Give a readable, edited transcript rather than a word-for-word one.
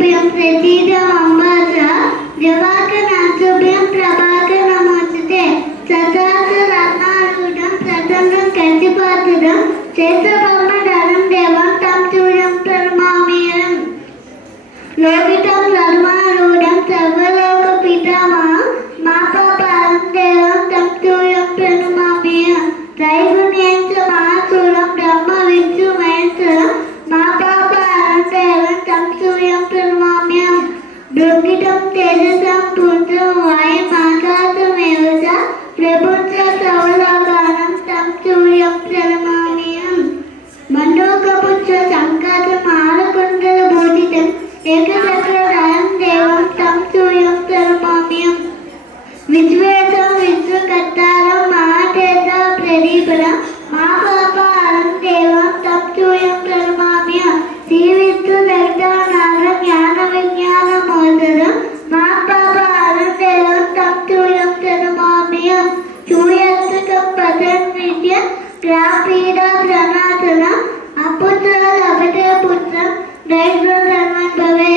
शुभ्यं प्रतीदम् अम्बासा जवाकनाशुभ्यं प्रभाकरनमोस्तुते सदासरत्नारूढं प्रचण्डं कटिपातुरं चैत्रब्रह्मधरं देवं तं सूर्यं प्रणमाम्यहम् लोकितं धर्मारूढं सर्वलोकपितामहं मापापारं देवं तं सूर्यं प्रणमाम्यहम् त्रैगुण्यं च महासूरं ब्रह्मविष्णुमहेश्वरं मापापारं देवं तं सूर्यं प्रणमाम्यहम् दुर्गितं तेजसं पुत्रं वायुमाकाशमेव च प्रभुं च सर्वलोकानां तं सूर्यं प्रणमाम्यहम् मण्डूकपुत्र सङ्काशमालकुण्डलभूषितम् एकचक्रधरं देवं तं सूर्यं प्रणमाम्यहम् विश्वेशं विश्वकर्तारं महातेजः प्रदीपनं मापापारं देवं तं सूर्यं प्रणमाम्यहम् श्रीविष्णुदत्तनाथं ज्ञानविज्ञानमोदरं मापापारं देवं तं सूर्यं प्रणमाम्यहम् सूर्यस्तं पतन्विद्य ग्रापीडा प्रणातनम् अपुत्र लभते पुत्रं दैवधर्मं भवेत्